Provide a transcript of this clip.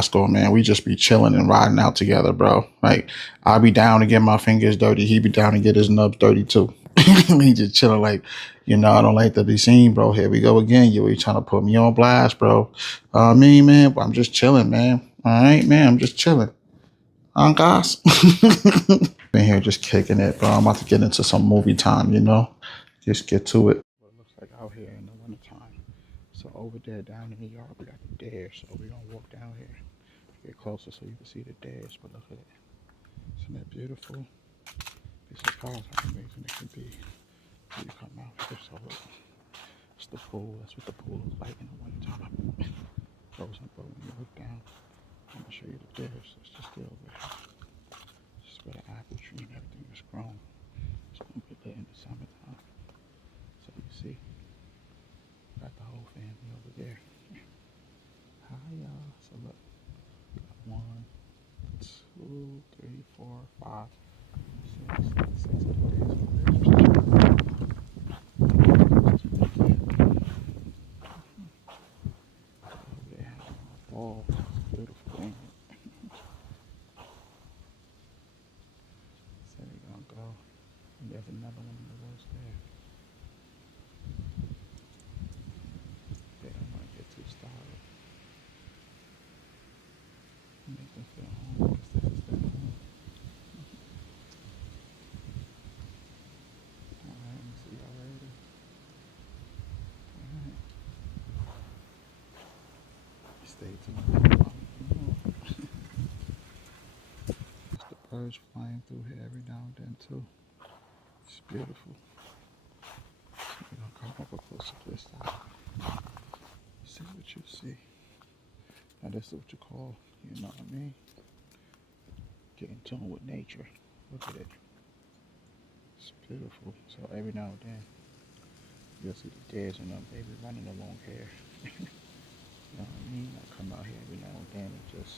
store, man. We just be chilling and riding out together, bro. Like, I be down to get my fingers dirty. He be down to get his nubs dirty too. We just chilling like, I don't like to be seen, bro. Here we go again. You trying to put me on blast, bro. Me, man, I'm just chilling, man. All right, man, I'm just chilling. Guys. Been here just kicking it, bro. I'm about to get into some movie time, Just get to it. What it looks like out here in the wintertime. So over there down in the yard, we got the dares. So we're going to walk down here, get closer so you can see the dares. But look at it. Isn't that beautiful? Be surprised how amazing it can be when you come out here. So look, it's the pool. That's what the pool is like in the wintertime. Frozen, but when you look down, I'm going to show you the dares. It's just still over here. This is where the apple tree and everything is grown. It's going to be lit in the summertime. So you see, got the whole family over there. Hi y'all. So look, got 1, 2, 3, 4, 5, 6 of the days over there. Over there having a ball. It's a beautiful thing. So we're gonna go. And there's another one in the woods there. They don't want to get too startled. Make them feel home because this is their home. Alright, let me see y'all ready. Alright. Stay tuned. There's the birds flying through here every now and then too. It's beautiful. We're gonna come up closer to this side. See what you see. Now this is what you call, you know what I mean? Get in tune with nature. Look at it. It's beautiful. So every now and then you'll see the dares and them baby running along here. You know what I mean? I come out here every now and then and just